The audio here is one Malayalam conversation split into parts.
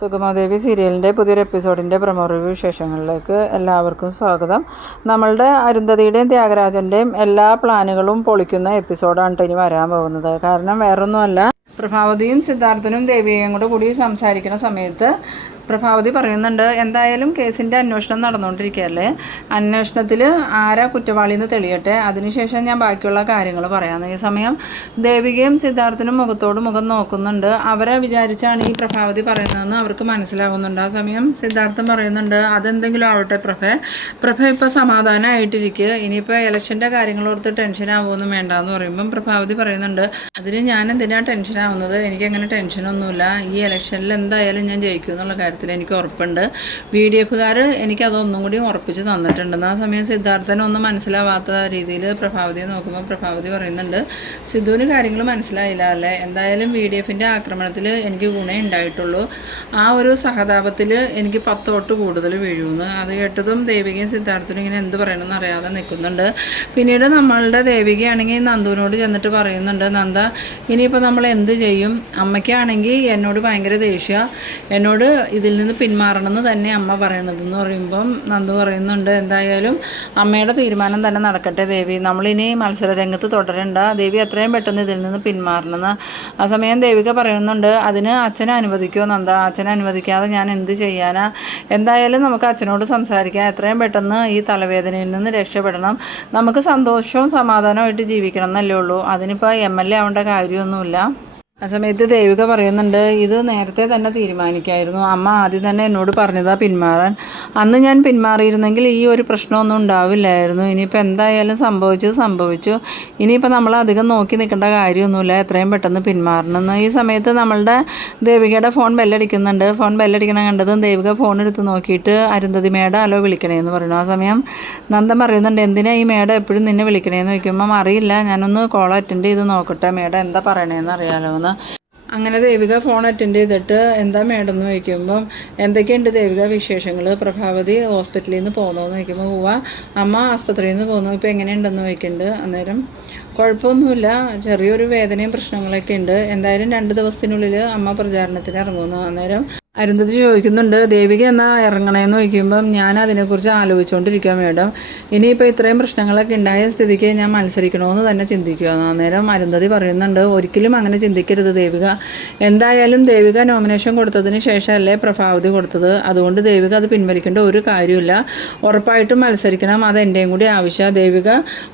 സുഗമാദേവി സീരിയലിന്റെ പുതിയൊരു എപ്പിസോഡിന്റെ പ്രമോ റിവ്യൂ വിശേഷങ്ങളിലേക്ക് എല്ലാവർക്കും സ്വാഗതം. നമ്മളുടെ അരുന്ധതിയുടെയും ത്യാഗരാജന്റെയും എല്ലാ പ്ലാനുകളും പൊളിക്കുന്ന എപ്പിസോഡാണ് ഇനി വരാൻ പോകുന്നത്. കാരണം വേറൊന്നുമല്ല പ്രഭാവതിയും സിദ്ധാർത്ഥനും ദേവിയെയും കൂടെ കൂടി സംസാരിക്കുന്ന സമയത്ത് പ്രഭാവതി പറയുന്നുണ്ട് എന്തായാലും കേസിന്റെ അന്വേഷണം നടന്നുകൊണ്ടിരിക്കുകയല്ലേ? അന്വേഷണത്തിൽ ആരാ കുറ്റവാളി എന്ന് തെളിയട്ടെ? അതിനുശേഷം ഞാൻ ബാക്കിയുള്ള കാര്യങ്ങൾ പറയാം. ഈ സമയം ദേവികയും സിദ്ധാർത്ഥനും മുഖത്തോട് മുഖം നോക്കുന്നുണ്ട്. അവരെ വിചാരിച്ചാണ് ഈ പ്രഭാവതി പറയുന്നതെന്ന് അവർക്ക് മനസ്സിലാവുന്നുണ്ട്. ആ സമയം സിദ്ധാർത്ഥൻ പറയുന്നുണ്ട് അതെന്തെങ്കിലും ആവട്ടെ പ്രഭ. പ്രഭ ഇപ്പോൾ സമാധാനമായിട്ടിരിക്കുക ഇനിയിപ്പോൾ ഇലക്ഷന്റെ കാര്യങ്ങളോർത്ത് ടെൻഷൻ ആവുമെന്ന് വേണ്ട എന്ന് പറയുമ്പം പ്രഭാവതി പറയുന്നുണ്ട് അതിന് ഞാൻ എന്തിനാണ് ടെൻഷൻ ആവുന്നത്? എനിക്കങ്ങനെ ടെൻഷനൊന്നുമില്ല. ഈ ഇലക്ഷനിൽ എന്തായാലും ഞാൻ ജയിക്കും എന്നുള്ള കാര്യത്തിൽ എനിക്ക് ഉറപ്പുണ്ട്. ബി ഡി എഫുകാർ എനിക്ക് അതൊന്നും കൂടി ഉറപ്പിച്ച് തന്നിട്ടുണ്ടെന്ന് ആ സമയം സിദ്ധാർത്ഥനൊന്നും മനസ്സിലാവാത്ത രീതിയിൽ പ്രഭാവതിയെ നോക്കുമ്പോൾ പ്രഭാവതി പറയുന്നുണ്ട് സിദ്ധുവിന് കാര്യങ്ങൾ മനസ്സിലായില്ല അല്ലേ? എന്തായാലും ബി ഡി എഫിന്റെ ആക്രമണത്തിൽ എനിക്ക് ഗുണേ ഉണ്ടായിട്ടുള്ളൂ. ആ ഒരു സഹതാപത്തിൽ എനിക്ക് പത്തോട്ട് കൂടുതൽ വീഴുമെന്ന് അത് കേട്ടതും ദേവികയും സിദ്ധാർത്ഥനും ഇങ്ങനെ എന്ത് പറയണമെന്ന് അറിയാതെ നിൽക്കുന്നുണ്ട്. പിന്നീട് നമ്മളുടെ ദേവികയാണെങ്കിൽ നന്ദുവിനോട് ചെന്നിട്ട് പറയുന്നുണ്ട് നന്ദ ഇനിയിപ്പോൾ നമ്മൾ എന്ത് ചെയ്യും? അമ്മയ്ക്കാണെങ്കിൽ എന്നോട് ഭയങ്കര ദേഷ്യ. എന്നോട് ഇതിൽ നിന്ന് പിന്മാറണമെന്ന് തന്നെ അമ്മ പറയണതെന്ന് പറയുമ്പം നന്ദു പറയുന്നുണ്ട്. എന്തായാലും അമ്മയുടെ തീരുമാനം തന്നെ നടക്കട്ടെ ദേവി. നമ്മളിനി മത്സര രംഗത്ത് തുടരണ്ട. ദേവി അത്രയും പെട്ടെന്ന് ഇതിൽ നിന്ന് പിന്മാറണമെന്ന്. ആ സമയം ദേവിക പറയുന്നുണ്ട് അതിന് അച്ഛനെ അനുവദിക്കുമോ നന്ദ? അച്ഛനെ അനുവദിക്കാതെ ഞാൻ എന്ത് ചെയ്യാനാ? എന്തായാലും നമുക്ക് അച്ഛനോട് സംസാരിക്കാം. എത്രയും പെട്ടെന്ന് ഈ തലവേദനയിൽ നിന്ന് രക്ഷപ്പെടണം. നമുക്ക് സന്തോഷവും സമാധാനമായിട്ട് ജീവിക്കണം എന്നല്ലേ ഉള്ളൂ. അതിനിപ്പോൾ എം എൽ എ ആവേണ്ട കാര്യമൊന്നുമില്ല. ആ സമയത്ത് ദേവിക പറയുന്നുണ്ട് ഇത് നേരത്തെ തന്നെ തീരുമാനിക്കായിരുന്നു. അമ്മ ആദ്യം തന്നെ എന്നോട് പറഞ്ഞതാ പിന്മാറാൻ. അന്ന് ഞാൻ പിന്മാറിയിരുന്നെങ്കിൽ ഈ ഒരു പ്രശ്നമൊന്നും ഉണ്ടാവില്ലായിരുന്നു. ഇനിയിപ്പോൾ എന്തായാലും സംഭവിച്ചത് സംഭവിച്ചു. ഇനിയിപ്പോൾ നമ്മൾ അധികം നോക്കി നിൽക്കേണ്ട കാര്യമൊന്നുമില്ല. എത്രയും പെട്ടെന്ന് പിന്മാറണമെന്ന് ഈ സമയത്ത് നമ്മളുടെ ദേവികയുടെ ഫോൺ ബെല്ലടിക്കുന്നുണ്ട്. ഫോൺ ബെല്ലടിക്കണം കണ്ടതും ദേവിക ഫോൺ എടുത്ത് നോക്കിയിട്ട് അരുന്ധതി മേഡ അലോ വിളിക്കണേന്ന് പറയുന്നു. ആ സമയം നന്ദൻ പറയുന്നുണ്ട് എന്തിനാ ഈ മേഡം എപ്പോഴും നിന്നെ വിളിക്കണേന്ന്? ചോദിക്കുമ്പം അറിയില്ല. ഞാനൊന്ന് കോൾ അറ്റൻഡ് ചെയ്ത് നോക്കട്ടെ. മേഡം എന്താ പറയണേന്ന് അറിയാലോ എന്ന് അങ്ങനെ ദേവിക ഫോൺ അറ്റൻഡ് ചെയ്തിട്ട് എന്താ മേഡം എന്ന് ചോദിക്കുമ്പം എന്തൊക്കെയുണ്ട് ദേവിക വിശേഷങ്ങൾ പ്രഭാവതി ഹോസ്പിറ്റലിൽ നിന്ന് പോകുന്നതെന്ന് ചോദിക്കുമ്പോൾ പോവാ അമ്മ ആസ്പത്രിയിൽ നിന്ന് പോകുന്നു ഇപ്പോൾ എങ്ങനെയുണ്ടെന്ന് ചോദിക്കുന്നുണ്ട് അന്നേരം കുഴപ്പമൊന്നുമില്ല. ചെറിയൊരു വേദനയും പ്രശ്നങ്ങളൊക്കെ ഉണ്ട്. എന്തായാലും രണ്ട് ദിവസത്തിനുള്ളിൽ അമ്മ പ്രചാരണത്തിന് ഇറങ്ങുന്നു അന്നേരം അരുന്ധതി ചോദിക്കുന്നുണ്ട് ദേവിക എന്നാ ഇറങ്ങണേന്ന് ചോദിക്കുമ്പം ഞാൻ അതിനെക്കുറിച്ച് ആലോചിച്ചുകൊണ്ടിരിക്കാൻ മേഡം. ഇനിയിപ്പോൾ ഇത്രയും പ്രശ്നങ്ങളൊക്കെ ഉണ്ടായ സ്ഥിതിക്ക് ഞാൻ മത്സരിക്കണമെന്ന് തന്നെ ചിന്തിക്കുക അന്നേരം അരുന്ധതി പറയുന്നുണ്ട് ഒരിക്കലും അങ്ങനെ ചിന്തിക്കരുത് ദേവിക. എന്തായാലും ദേവിക നോമിനേഷൻ കൊടുത്തതിന് ശേഷമല്ലേ പ്രഭാവതി കൊടുത്തത്. അതുകൊണ്ട് ദേവിക അത് പിൻവലിക്കേണ്ട ഒരു കാര്യമില്ല ഉറപ്പായിട്ടും മത്സരിക്കണം. അത് എന്റെയും കൂടി ആവശ്യമാണ് ദേവിക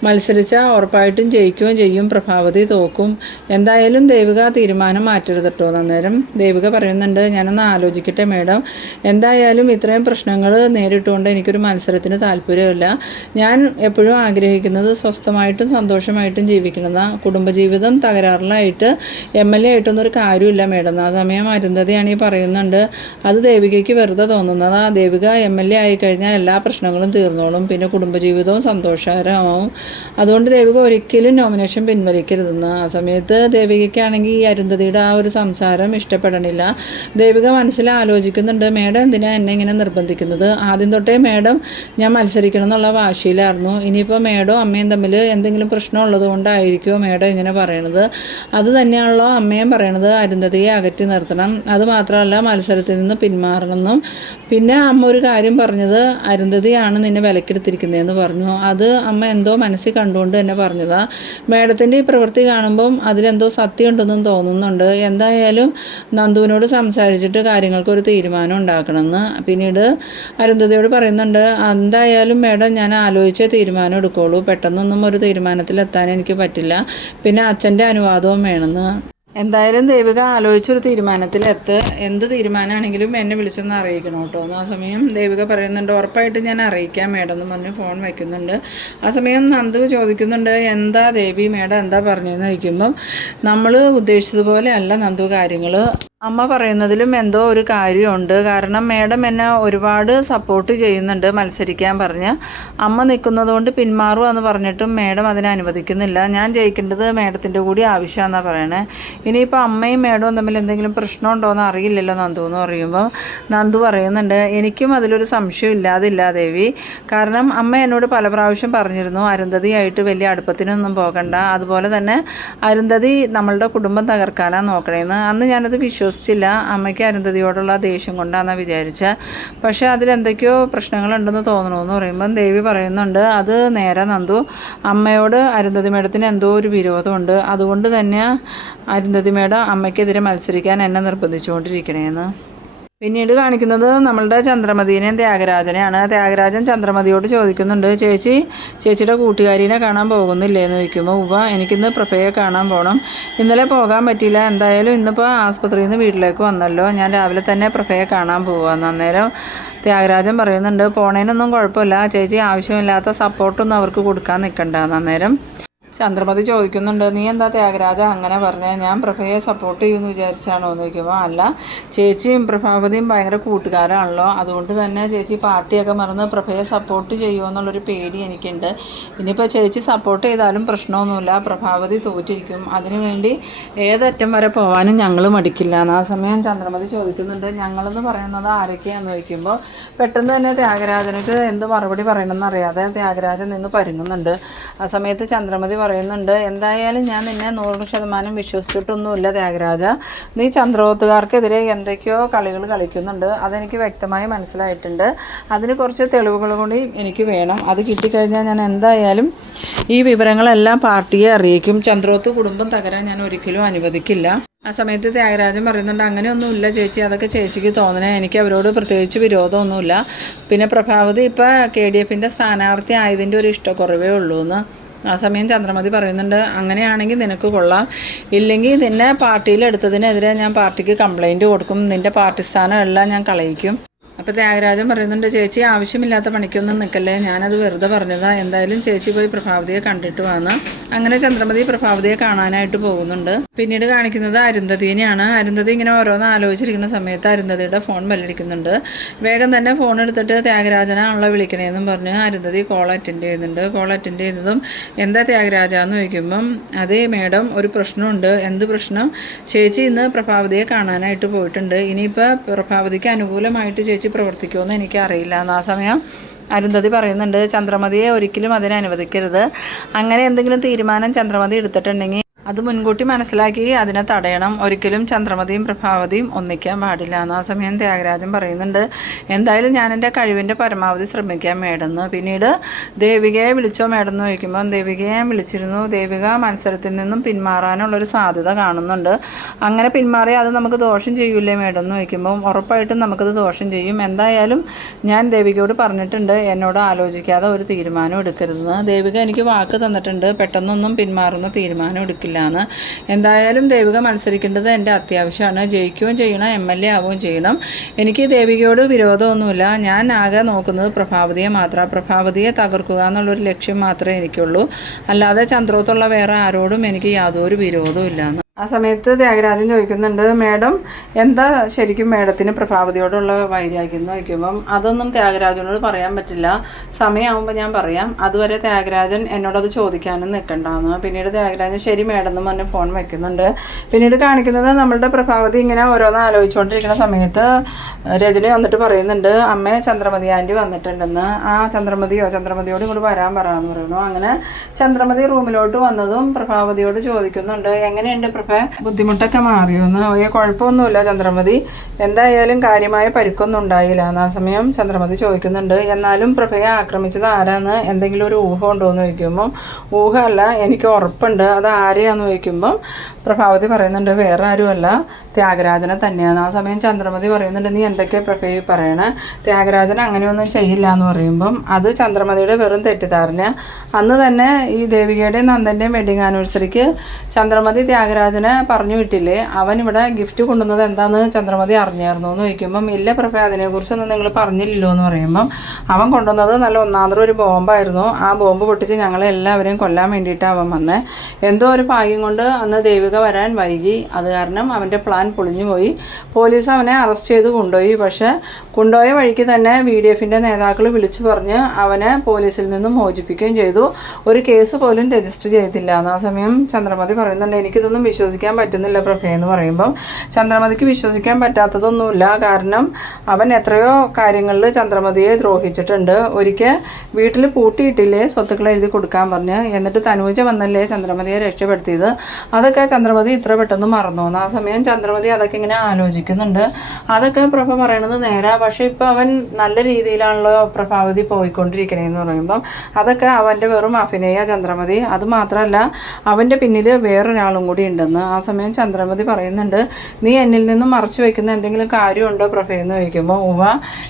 മത്സരിച്ചാൽ ഉറപ്പായിട്ടും ജയിക്കുകയും ചെയ്യും. പ്രഭാവതി തോക്കും. എന്തായാലും ദേവിക തീരുമാനം മാറ്റരുത് കേട്ടോ അന്നേരം ദേവിക പറയുന്നുണ്ട് ഞാനൊന്ന് ആലോചിക്കട്ടെ മേഡം. എന്തായാലും ഇത്രയും പ്രശ്നങ്ങൾ നേരിട്ടുകൊണ്ട് എനിക്കൊരു മത്സരത്തിന് താല്പര്യമില്ല. ഞാൻ എപ്പോഴും ആഗ്രഹിക്കുന്നത് സ്വസ്ഥമായിട്ടും സന്തോഷമായിട്ടും ജീവിക്കണമെന്നാണ് കുടുംബജീവിതം തകരാറിലായിട്ട് എം എൽ എ ആയിട്ടൊന്നും ഒരു കാര്യമില്ല മേഡം. ആ സമയം അരുന്ധതിയാണ് ഈ പറയുന്നുണ്ട്. അത് ദേവികയ്ക്ക് വെറുതെ തോന്നുന്നത്. ആ ദേവിക എം എൽ എ ആയിക്കഴിഞ്ഞാൽ എല്ലാ പ്രശ്നങ്ങളും തീർന്നോളും. പിന്നെ കുടുംബജീവിതവും സന്തോഷകരമാവും. അതുകൊണ്ട് ദേവിക ഒരിക്കലും നോമിനേഷൻ പിൻവലിക്കരുതെന്ന്. ആ സമയത്ത് ദേവികയ്ക്കാണെങ്കിൽ ഈ അരുന്ധതിയുടെ ആ ഒരു സംസാരം ഇഷ്ടപ്പെടണില്ല. ദേവിക മനസ്സിൽ ആലോചിക്കുന്നുണ്ട് മേഡം എന്തിനാ എന്നെ ഇങ്ങനെ നിർബന്ധിക്കുന്നത്? ആദ്യം തൊട്ടേ മേഡം ഞാൻ മത്സരിക്കണം എന്നുള്ള വാശിയിലായിരുന്നു. ഇനിയിപ്പോൾ മേഡം അമ്മയും തമ്മിൽ എന്തെങ്കിലും പ്രശ്നം ഉള്ളത് കൊണ്ടായിരിക്കുമോ മേഡം ഇങ്ങനെ പറയണത്? അത് തന്നെയാണല്ലോ അമ്മയും പറയണത് അരുന്ധതിയെ അകറ്റി നിർത്തണം. അത് മാത്രമല്ല മത്സരത്തിൽ നിന്ന് പിന്മാറണമെന്നും. പിന്നെ അമ്മ ഒരു കാര്യം പറഞ്ഞത് അരുന്ധതിയാണ് നിന്നെ വിലക്കെടുത്തിരിക്കുന്നതെന്ന് പറഞ്ഞു. അത് അമ്മ എന്തോ മനസ്സിൽ കണ്ടുകൊണ്ട് തന്നെ പറഞ്ഞതാ. മേഡത്തിന്റെ ഈ പ്രവൃത്തി കാണുമ്പം അതിലെന്തോ സത്യം ഉണ്ടെന്നും തോന്നുന്നുണ്ട്. എന്തായാലും നന്ദുവിനോട് സംസാരിച്ചിട്ട് കാര്യങ്ങൾക്ക് ഒരു തീരുമാനം ഉണ്ടാക്കണമെന്ന് പിന്നീട് അരുന്ധതയോട് പറയുന്നുണ്ട് എന്തായാലും മേഡം ഞാൻ ആലോചിച്ചേ തീരുമാനം എടുക്കുള്ളൂ. പെട്ടെന്നൊന്നും ഒരു തീരുമാനത്തിലെത്താൻ എനിക്ക് പറ്റില്ല. പിന്നെ അച്ഛന്റെ അനുവാദവും വേണമെന്ന്. എന്തായാലും ദേവിക ആലോചിച്ചൊരു തീരുമാനത്തിലെത്ത്. എന്ത് തീരുമാനമാണെങ്കിലും എന്നെ വിളിച്ചൊന്ന് അറിയിക്കണം കേട്ടോ. ആ സമയം ദേവിക പറയുന്നുണ്ട് ഉറപ്പായിട്ട് ഞാൻ അറിയിക്കാം മേഡം എന്ന് പറഞ്ഞ് ഫോൺ വയ്ക്കുന്നുണ്ട്. ആ സമയം നന്ദു ചോദിക്കുന്നുണ്ട് എന്താ ദേവി മേഡം എന്താ പറഞ്ഞതെന്ന് ചോദിക്കുമ്പം നമ്മൾ ഉദ്ദേശിച്ചതുപോലെ അല്ല നന്ദു കാര്യങ്ങൾ അമ്മ പറയുന്നതിലും എന്തോ ഒരു കാര്യമുണ്ട്. കാരണം മേഡം എന്നെ ഒരുപാട് സപ്പോർട്ട് ചെയ്യുന്നുണ്ട് മത്സരിക്കാൻ പറഞ്ഞ്. അമ്മ നിൽക്കുന്നതുകൊണ്ട് പിന്മാറുക എന്ന് പറഞ്ഞിട്ടും മേഡം അതിനെ അനുവദിക്കുന്നില്ല. ഞാൻ ജയിക്കേണ്ടത് മേഡത്തിന്റെ കൂടി ആവശ്യമാണെന്നാണ് പറയണേ. ഇനിയിപ്പോൾ അമ്മയും മേഡവും തമ്മിൽ എന്തെങ്കിലും പ്രശ്നമുണ്ടോ എന്ന് അറിയില്ലല്ലോ നന്ദു എന്ന് പറയുമ്പോൾ നന്ദു പറയുന്നുണ്ട് എനിക്കും അതിലൊരു സംശയം ഇല്ലാതില്ല ദേവി. കാരണം അമ്മ എന്നോട് പല പ്രാവശ്യം പറഞ്ഞിരുന്നു അരുന്ധതിയായിട്ട് വലിയ അടുപ്പത്തിനൊന്നും പോകണ്ട. അതുപോലെ തന്നെ അരുന്ധതി നമ്മളുടെ കുടുംബം തകർക്കാനാണ് നോക്കണേന്ന്. അന്ന് ഞാനത് വിശ്വസിച്ചില്ല. അമ്മയ്ക്ക് അരുന്ധതിയോടുള്ള ദേഷ്യം കൊണ്ടാണെന്നാണ് വിചാരിച്ച. പക്ഷേ അതിലെന്തൊക്കെയോ പ്രശ്നങ്ങളുണ്ടെന്ന് തോന്നണമെന്ന് പറയുമ്പം ദേവി പറയുന്നുണ്ട് അത് നേരെ നന്ദു അമ്മയോട് അരുന്ധതി മേഡത്തിന് എന്തോ ഒരു വിരോധമുണ്ട്. അതുകൊണ്ട് തന്നെ അരുന്ധതി മേഡം അമ്മയ്ക്കെതിരെ മത്സരിക്കാൻ എന്നെ നിർബന്ധിച്ചുകൊണ്ടിരിക്കണേന്ന്. പിന്നീട് കാണിക്കുന്നത് നമ്മളുടെ ചന്ദ്രമതിനെയും ത്യാഗരാജനെയാണ്. ത്യാഗരാജൻ ചന്ദ്രമതിയോട് ചോദിക്കുന്നുണ്ട് ചേച്ചി ചേച്ചിയുടെ കൂട്ടുകാരിനെ കാണാൻ പോകുന്നില്ലേ എന്ന് ചോദിക്കുമ്പോൾ ഉവ എനിക്കിന്ന് പ്രഭയെ കാണാൻ പോകണം ഇന്നലെ പോകാൻ പറ്റിയില്ല. എന്തായാലും ഇന്നിപ്പോൾ ആസ്പത്രിയിൽ നിന്ന് വീട്ടിലേക്ക് വന്നല്ലോ. ഞാൻ രാവിലെ തന്നെ പ്രഭയെ കാണാൻ പോവാന്ന് അന്നേരം ത്യാഗരാജൻ പറയുന്നുണ്ട് പോണേനൊന്നും കുഴപ്പമില്ല. ചേച്ചി ആവശ്യമില്ലാത്ത സപ്പോർട്ടൊന്നും അവർക്ക് കൊടുക്കാൻ നിൽക്കണ്ട അന്നേരം ചന്ദ്രമതി ചോദിക്കുന്നുണ്ട് നീ എന്താ ത്യാഗരാജ? അങ്ങനെ പറഞ്ഞേ ഞാൻ പ്രഭയെ സപ്പോർട്ട് ചെയ്യുമെന്ന് വിചാരിച്ചാണോ? എന്ന് ചോദിക്കുമ്പോൾ അല്ല ചേച്ചിയും പ്രഭാവതിയും ഭയങ്കര കൂട്ടുകാരാണല്ലോ. അതുകൊണ്ട് തന്നെ ചേച്ചി പാർട്ടിയൊക്കെ മറന്ന് പ്രഭയെ സപ്പോർട്ട് ചെയ്യുമോ എന്നുള്ളൊരു പേടി എനിക്കുണ്ട്. ഇനിയിപ്പോൾ ചേച്ചി സപ്പോർട്ട് ചെയ്താലും പ്രശ്നമൊന്നുമില്ല. പ്രഭാവതി തോറ്റിരിക്കും. അതിനുവേണ്ടി ഏതറ്റം വരെ പോകാനും ഞങ്ങൾ മടിക്കില്ല. ആ സമയം ചന്ദ്രമതി ചോദിക്കുന്നുണ്ട് ഞങ്ങളെന്ന് പറയുന്നത് ആരൊക്കെയാണെന്ന് ചോദിക്കുമ്പോൾ പെട്ടെന്ന് തന്നെ ത്യാഗരാജനക്ക് എന്ത് മറുപടി പറയണമെന്നറിയാതെ ത്യാഗരാജൻ നിന്ന് പരുങ്ങുന്നുണ്ട്. ആ സമയത്ത് ചന്ദ്രമതി പറയുന്നുണ്ട്. എന്തായാലും ഞാൻ നിന്നെ നൂറ് ശതമാനം വിശ്വസിച്ചിട്ടൊന്നുമില്ല ത്യാഗരാജ. നീ ചന്ദ്രോത്തുകാർക്കെതിരെ എന്തൊക്കെയോ കളികൾ കളിക്കുന്നുണ്ട്. അതെനിക്ക് വ്യക്തമായി മനസ്സിലായിട്ടുണ്ട്. അതിന് കുറച്ച് തെളിവുകൾ കൂടി എനിക്ക് വേണം. അത് കിട്ടിക്കഴിഞ്ഞാൽ ഞാൻ എന്തായാലും ഈ വിവരങ്ങളെല്ലാം പാർട്ടിയെ അറിയിക്കും. ചന്ദ്രോത്ത് കുടുംബം തകരാൻ ഞാൻ ഒരിക്കലും അനുവദിക്കില്ല. ആ സമയത്ത് ത്യാഗരാജൻ പറയുന്നുണ്ട് അങ്ങനെയൊന്നുമില്ല ചേച്ചി. അതൊക്കെ ചേച്ചിക്ക് തോന്നണേ. എനിക്ക് അവരോട് പ്രത്യേകിച്ച് വിരോധമൊന്നുമില്ല. പിന്നെ പ്രഭാവതി ഇപ്പോൾ കെ ഡി എഫിന്റെ സ്ഥാനാർത്ഥി ആയതിന്റെ ഒരു ഇഷ്ടക്കുറവേ ഉള്ളൂ എന്ന് ആ സമയം ചന്ദ്രമതി പറയുന്നുണ്ട് അങ്ങനെയാണെങ്കിൽ നിനക്ക് കൊള്ളാം. ഇല്ലെങ്കിൽ നിന്നെ പാർട്ടിയിൽ എടുത്തതിനെതിരെ ഞാൻ പാർട്ടിക്ക് കംപ്ലൈന്റ് കൊടുക്കും. നിന്റെ പാർട്ടി സ്ഥാനം എല്ലാം ഞാൻ കളയിക്കും. അപ്പോൾ ത്യാഗരാജൻ പറയുന്നുണ്ട് ചേച്ചി ആവശ്യമില്ലാത്ത പണിക്കൊന്നും നിൽക്കല്ലേ ഞാനത് വെറുതെ പറഞ്ഞതാ. എന്തായാലും ചേച്ചി പോയി പ്രഭാവതിയെ കണ്ടിട്ട് വന്ന് അങ്ങനെ ചന്ദ്രമതി പ്രഭാവതിയെ കാണാനായിട്ട് പോകുന്നുണ്ട്. പിന്നീട് കാണിക്കുന്നത് അരുന്ധതിനെയാണ്. അരുന്ധതി ഇങ്ങനെ ഓരോന്ന് ആലോചിച്ചിരിക്കുന്ന സമയത്ത് അരുന്ധതിയുടെ ഫോൺ ബെല്ലടിക്കുന്നുണ്ട്. വേഗം തന്നെ ഫോൺ എടുത്തിട്ട് ത്യാഗരാജനാണല്ലോ വിളിക്കണേന്നും പറഞ്ഞ് അരുന്ധതി കോൾ അറ്റൻഡ് ചെയ്യുന്നുണ്ട്. കോൾ അറ്റൻഡ് ചെയ്യുന്നതും എന്താ ത്യാഗരാജ എന്ന് ചോദിക്കുമ്പം അതേ മേഡം ഒരു പ്രശ്നമുണ്ട്. എന്ത് പ്രശ്നം? ചേച്ചി ഇന്ന് പ്രഭാവതിയെ കാണാനായിട്ട് പോയിട്ടുണ്ട്. ഇനിയിപ്പോൾ പ്രഭാവതിക്ക് അനുകൂലമായിട്ട് ചേച്ചി പ്രവർത്തിക്കുമെന്ന് എനിക്കറിയില്ല. എന്ന് ആ സമയം അരുന്ധതി പറയുന്നുണ്ട് ചന്ദ്രമതിയെ ഒരിക്കലും അതിനെ അനുവദിക്കരുത്. അങ്ങനെ എന്തെങ്കിലും തീരുമാനം ചന്ദ്രമതി എടുത്തിട്ടുണ്ടെങ്കിൽ അത് മുൻകൂട്ടി മനസ്സിലാക്കി അതിനെ തടയണം. ഒരിക്കലും ചന്ദ്രമതിയും പ്രഭാവതിയും ഒന്നിക്കാൻ പാടില്ല. എന്ന് ആ സമയം ത്യാഗരാജൻ പറയുന്നുണ്ട്. എന്തായാലും ഞാൻ എന്റെ കഴിവിന്റെ പരമാവധി ശ്രമിക്കാൻ മേടെന്ന് പിന്നീട് ദേവികയെ വിളിച്ചോ മേടെന്ന് ചോദിക്കുമ്പോൾ ദേവികയെ വിളിച്ചിരുന്നു. ദേവിക മത്സരത്തിൽ നിന്നും പിന്മാറാനുള്ളൊരു സാധ്യത കാണുന്നുണ്ട്. അങ്ങനെ പിന്മാറി അത് നമുക്ക് ദോഷം ചെയ്യൂലേ മേഡം എന്ന് ചോദിക്കുമ്പോൾ ഉറപ്പായിട്ടും നമുക്കത് ദോഷം ചെയ്യും. എന്തായാലും ഞാൻ ദേവികയോട് പറഞ്ഞിട്ടുണ്ട്. എന്നോട് ആലോചിക്കാതെ ഒരു തീരുമാനം എടുക്കരുതെന്ന്. ദേവിക എനിക്ക് വാക്ക് തന്നിട്ടുണ്ട്. പെട്ടെന്നൊന്നും പിന്മാറുന്ന തീരുമാനം എടുക്കില്ല. എന്ന് എന്തായാലും ദേവിക മത്സരിക്കേണ്ടത് എന്റെ അത്യാവശ്യമാണ്. ജയിക്കുകയും ചെയ്യണം എം എൽ എ ആവുകയും ചെയ്യണം. എനിക്ക് ദേവികയോട് വിരോധമൊന്നുമില്ല. ഞാൻ ആകെ നോക്കുന്നത് പ്രഭാവതിയെ മാത്രം പ്രഭാവതിയെ തകർക്കുക എന്നുള്ളൊരു ലക്ഷ്യം മാത്രമേ എനിക്കുള്ളൂ. അല്ലാതെ ചന്ദ്രോത്തുള്ള വേറെ ആരോടും എനിക്ക് യാതൊരു വിരോധവും ഇല്ല ആ സമയത്ത് ത്യാഗരാജൻ ചോദിക്കുന്നുണ്ട് മേഡം എന്താ ശരിക്കും മേഡത്തിന് പ്രഭാവതിയോടുള്ള വൈരാഗ്യം എന്ന് ചോദിക്കുമ്പം അതൊന്നും ത്യാഗരാജനോട് പറയാൻ പറ്റില്ല. സമയമാകുമ്പോൾ ഞാൻ പറയാം. അതുവരെ ത്യാഗരാജൻ എന്നോടത് ചോദിക്കാനും നിൽക്കണ്ടെന്ന് പിന്നീട് ത്യാഗരാജൻ ശരി മേഡം എന്ന് പറഞ്ഞ് ഫോൺ വെക്കുന്നുണ്ട്. പിന്നീട് കാണിക്കുന്നത് നമ്മളുടെ പ്രഭാവതി ഇങ്ങനെ ഓരോന്ന് ആലോചിച്ചുകൊണ്ടിരിക്കുന്ന സമയത്ത് രജനി വന്നിട്ട് പറയുന്നുണ്ട് അമ്മ ചന്ദ്രമതി ആന്റി വന്നിട്ടുണ്ടെന്ന്. ആ ചന്ദ്രമതിയോ ചന്ദ്രമതിയോട് ഇങ്ങോട്ട് വരാൻ പറയാമെന്ന് പറയുന്നു. അങ്ങനെ ചന്ദ്രമതി റൂമിലോട്ട് വന്നതും പ്രഭാവതിയോട് ചോദിക്കുന്നുണ്ട് എങ്ങനെയുണ്ട് പ്രഭ ബുദ്ധിമുട്ടൊക്കെ മാറിയൊന്ന്. ഏ കുഴപ്പമൊന്നുമില്ല ചന്ദ്രമതി. എന്തായാലും കാര്യമായ പരിക്കൊന്നും ഉണ്ടായില്ല. ആ സമയം ചന്ദ്രമതി ചോദിക്കുന്നുണ്ട് എന്നാലും പ്രഭയെ ആക്രമിച്ചത് ആരാന്ന്? എന്തെങ്കിലും ഒരു ഊഹം ഉണ്ടോ എന്ന് ചോദിക്കുമ്പം ഊഹമല്ല എനിക്ക് ഉറപ്പുണ്ട്. അത് ആരെയാന്ന് ചോദിക്കുമ്പം പ്രഭാവതി പറയുന്നുണ്ട് വേറെ ആരുമല്ല. ത്യാഗരാജനെ തന്നെയാണ് ആ സമയം ചന്ദ്രമതി പറയുന്നുണ്ട് നീ എന്തൊക്കെ പ്രഭയെ പറയണേ? ത്യാഗരാജൻ അങ്ങനെയൊന്നും ചെയ്യില്ല എന്ന് പറയുമ്പം അത് ചന്ദ്രമതിയുടെ വെറും തെറ്റിദ്ധാരണ അന്ന് തന്നെ ഈ ദേവികയുടെയും നന്ദന്റെയും വെഡിങ് ആനിവേഴ്സറിക്ക് ചന്ദ്രമതി ത്യാഗരാജനെ പറഞ്ഞു വിട്ടില്ലേ? അവൻ ഇവിടെ ഗിഫ്റ്റ് കൊണ്ടുവന്നത് എന്താണെന്ന് ചന്ദ്രമതി അറിഞ്ഞായിരുന്നു എന്ന് ചോദിക്കുമ്പം ഇല്ല പ്രഭ അതിനെക്കുറിച്ചൊന്നും നിങ്ങൾ പറഞ്ഞില്ലല്ലോ എന്ന് പറയുമ്പം അവൻ കൊണ്ടുവന്നത് നല്ല ഒന്നാന്തരം ഒരു ബോംബായിരുന്നു. ആ ബോംബ് പൊട്ടിച്ച് ഞങ്ങളെ എല്ലാവരെയും കൊല്ലാൻ വേണ്ടിയിട്ടാണ് അവൻ വന്നത് എന്തോ ഒരു ഭാഗ്യം കൊണ്ട് അന്ന് ദേവിക വരാൻ വൈകി. അത് കാരണം അവന്റെ പ്ലാൻ പൊളിഞ്ഞുപോയി. പോലീസ് അവനെ അറസ്റ്റ് ചെയ്ത് കൊണ്ടുപോയി. പക്ഷേ കൊണ്ടുപോയ വഴിക്ക് തന്നെ വി ഡി എഫിന്റെ നേതാക്കൾ വിളിച്ചു പറഞ്ഞ് അവനെ പോലീസിൽ നിന്നും മോചിപ്പിക്കുകയും ചെയ്തു. ഒരു കേസ് പോലും രജിസ്റ്റർ ചെയ്തില്ല. ആ സമയം ചന്ദ്രമതി പറയുന്നുണ്ട് എനിക്കിതൊന്നും വിശ്വസിക്കാൻ വിശ്വസിക്കാൻ പറ്റുന്നില്ല പ്രഭേ എന്ന് പറയുമ്പം. ചന്ദ്രമതിക്ക് വിശ്വസിക്കാൻ പറ്റാത്തതൊന്നുമില്ല. കാരണം അവൻ എത്രയോ കാര്യങ്ങളിൽ ചന്ദ്രമതിയെ ദ്രോഹിച്ചിട്ടുണ്ട്. ഒരിക്കൽ വീട്ടിൽ പൂട്ടിയിട്ടില്ലേ? സ്വത്തുക്കൾ എഴുതി കൊടുക്കാൻ പറഞ്ഞ്. എന്നിട്ട് തനൂജ വന്നല്ലേ ചന്ദ്രമതിയെ രക്ഷപ്പെടുത്തിയത്? അതൊക്കെ ചന്ദ്രമതി ഇത്ര പെട്ടെന്ന് മറന്നു. ആ സമയം ചന്ദ്രമതി അതൊക്കെ ഇങ്ങനെ ആലോചിക്കുന്നുണ്ട്. അതൊക്കെ പ്രഭ പറയണത് നേരാ. പക്ഷെ ഇപ്പൊ അവൻ നല്ല രീതിയിലാണല്ലോ പ്രഭാവതി പോയിക്കൊണ്ടിരിക്കണേന്ന് പറയുമ്പം. അതൊക്കെ അവന്റെ വെറും അഭിനയ ചന്ദ്രമതി. അത് മാത്രമല്ല അവന്റെ പിന്നിൽ വേറൊരാളും കൂടി ഉണ്ടെന്ന് ആ സമയം ചന്ദ്രമതി പറയുന്നുണ്ട് നീ എന്നിൽ നിന്നും മറച്ചു വെക്കുന്ന എന്തെങ്കിലും കാര്യമുണ്ടോ? പ്രഭയെന്ന് ചോദിക്കുമ്പോൾ ഉവ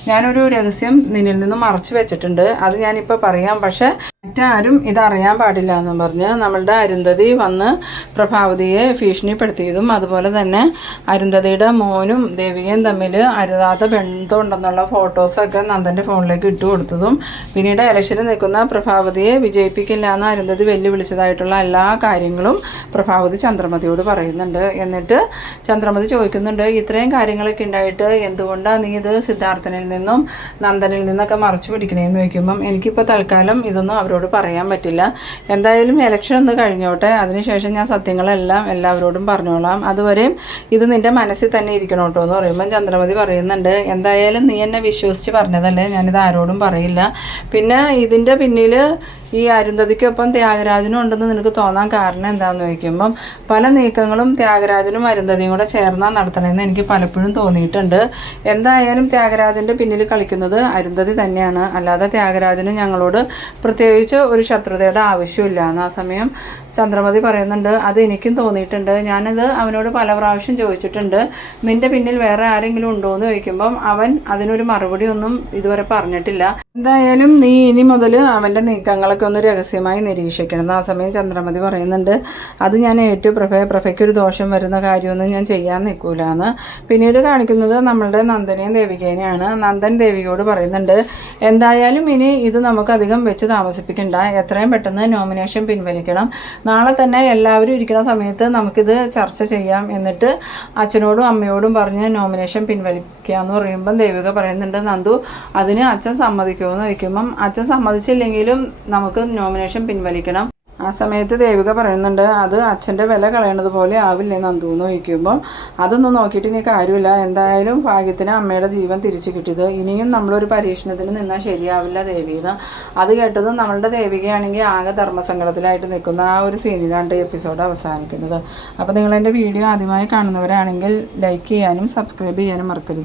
ഞാനൊരു രഹസ്യം നിന്നിൽ നിന്നും മറച്ചു വെച്ചിട്ടുണ്ട്. അത് ഞാനിപ്പോൾ പറയാം പക്ഷേ മറ്റാരും ഇതറിയാൻ പാടില്ല എന്ന് പറഞ്ഞ് നമ്മളുടെ അരുന്ധതി വന്ന് പ്രഭാവതിയെ ഭീഷണിപ്പെടുത്തിയതും അതുപോലെ തന്നെ അരുന്ധതിയുടെ മോനും ദേവികയും തമ്മിൽ അരുതാത്ത ബന്ധമുണ്ടെന്നുള്ള ഫോട്ടോസൊക്കെ നന്ദന്റെ ഫോണിലേക്ക് ഇട്ടു കൊടുത്തതും പിന്നീട് ഇലക്ഷന് നിൽക്കുന്ന പ്രഭാവതിയെ വിജയിപ്പിക്കില്ല എന്ന് അരുന്ധതി വെല്ലുവിളിച്ചതായിട്ടുള്ള എല്ലാ കാര്യങ്ങളും പ്രഭാവതി ചന്ദ്രമതിയോട് പറയുന്നുണ്ട്. എന്നിട്ട് ചന്ദ്രമതി ചോദിക്കുന്നുണ്ട് ഇത്രയും കാര്യങ്ങളൊക്കെ ഉണ്ടായിട്ട് എന്തുകൊണ്ടാണ് നീ ഇത് സിദ്ധാർത്ഥനിൽ നിന്നും നന്ദനിൽ നിന്നൊക്കെ മറച്ചു പിടിക്കണേന്ന് ചോദിക്കുമ്പം എനിക്കിപ്പോൾ തൽക്കാലം ഇതൊന്നും അവരോട് പറയാൻ പറ്റില്ല. എന്തായാലും ഇലക്ഷൻ ഒന്ന് കഴിഞ്ഞോട്ടെ. അതിനുശേഷം ഞാൻ സത്യങ്ങളെല്ലാം എല്ലാവരോടും പറഞ്ഞോളാം. അതുവരെയും ഇത് നിന്റെ മനസ്സിൽ തന്നെ ഇരിക്കണം കേട്ടോ എന്ന് പറയുമ്പം ചന്ദ്രമതി പറയുന്നുണ്ട്. എന്തായാലും നീ എന്നെ വിശ്വസിച്ച് പറഞ്ഞതല്ലേ? ഞാനിത് ആരോടും പറയില്ല. പിന്നെ ഇതിന്റെ പിന്നിൽ ഈ അരുന്ധതിക്കൊപ്പം ത്യാഗരാജനും ഉണ്ടെന്ന് നിനക്ക് തോന്നാൻ കാരണം എന്താണെന്ന് ചോദിക്കുമ്പം പല നീക്കങ്ങളും ത്യാഗരാജനും അരുന്ധതിയും കൂടെ ചേർന്നാൽ നടത്തണമെന്ന് എനിക്ക് പലപ്പോഴും തോന്നിയിട്ടുണ്ട്. എന്തായാലും ത്യാഗരാജന്റെ പിന്നിൽ കളിക്കുന്നത് അരുന്ധതി തന്നെയാണ്. അല്ലാതെ ത്യാഗരാജന് ഞങ്ങളോട് പ്രത്യേകിച്ച് ഒരു ശത്രുതയുടെ ആവശ്യമില്ല. എന്ന് ആ സമയം ചന്ദ്രമതി പറയുന്നുണ്ട് അത് എനിക്കും തോന്നിയിട്ടുണ്ട്. ഞാനത് അവനോട് പല പ്രാവശ്യം ചോദിച്ചിട്ടുണ്ട്. നിന്റെ പിന്നിൽ വേറെ ആരെങ്കിലും ഉണ്ടോ എന്ന് ചോദിക്കുമ്പം അവൻ അതിനൊരു മറുപടി ഒന്നും ഇതുവരെ പറഞ്ഞിട്ടില്ല. എന്തായാലും നീ ഇനി മുതൽ അവന്റെ നീക്കങ്ങളൊക്കെ ഒന്ന് രഹസ്യമായി നിരീക്ഷിക്കണം. ആ സമയം ചന്ദ്രമതി പറയുന്നുണ്ട് അത് ഞാൻ ഏറ്റു പ്രഭ പ്രഭയ്ക്കൊരു ദോഷം വരുന്ന കാര്യമൊന്നും ഞാൻ ചെയ്യാൻ നിൽക്കൂല എന്ന് പിന്നീട് കാണിക്കുന്നത് നമ്മളുടെ നന്ദനെയും ദേവികേനെയാണ്. നന്ദൻ ദേവിയോട് പറയുന്നുണ്ട് എന്തായാലും ഇനി ഇത് നമുക്ക് അധികം വെച്ച് താമസിപ്പിക്കണ്ട. എത്രയും പെട്ടെന്ന് നോമിനേഷൻ പിൻവലിക്കണം. നാളെ തന്നെ എല്ലാവരും ഇരിക്കുന്ന സമയത്ത് നമുക്കിത് ചർച്ച ചെയ്യാം. എന്നിട്ട് അച്ഛനോടും അമ്മയോടും പറഞ്ഞ് നോമിനേഷൻ പിൻവലിക്കുക എന്ന് പറയുമ്പം ദേവിക പറയുന്നുണ്ട് നന്ദു അതിന് അച്ഛൻ സമ്മതിക്കുമോ എന്ന് ചോദിക്കുമ്പം അച്ഛൻ സമ്മതിച്ചില്ലെങ്കിലും നമുക്ക് നോമിനേഷൻ പിൻവലിക്കണം. ആ സമയത്ത് ദേവിക പറയുന്നുണ്ട് അത് അച്ഛന്റെ വില കളയണത് പോലെ ആവില്ലേ? നന്ദു എന്ന് ചോദിക്കുമ്പോൾ അതൊന്നും നോക്കിയിട്ട് ഇനി കാര്യമില്ല. എന്തായാലും ഭാഗ്യത്തിന് അമ്മയുടെ ജീവൻ തിരിച്ചു കിട്ടിയത്. ഇനിയും നമ്മളൊരു പരീക്ഷണത്തിന് നിന്നാൽ ശരിയാവില്ല ദേവിന്ന്. അത് കേട്ടത് നമ്മളുടെ ദേവികയാണെങ്കിൽ ആകെ ധർമ്മസങ്കടത്തിലായിട്ട് നിൽക്കുന്ന ആ ഒരു സീനിലാണ് എപ്പിസോഡ് അവസാനിക്കുന്നത്. അപ്പോൾ നിങ്ങൾ എന്റെ വീഡിയോ ആദ്യമായി കാണുന്നവരാണെങ്കിൽ ലൈക്ക് ചെയ്യാനും സബ്സ്ക്രൈബ് ചെയ്യാനും മറക്കരുത്.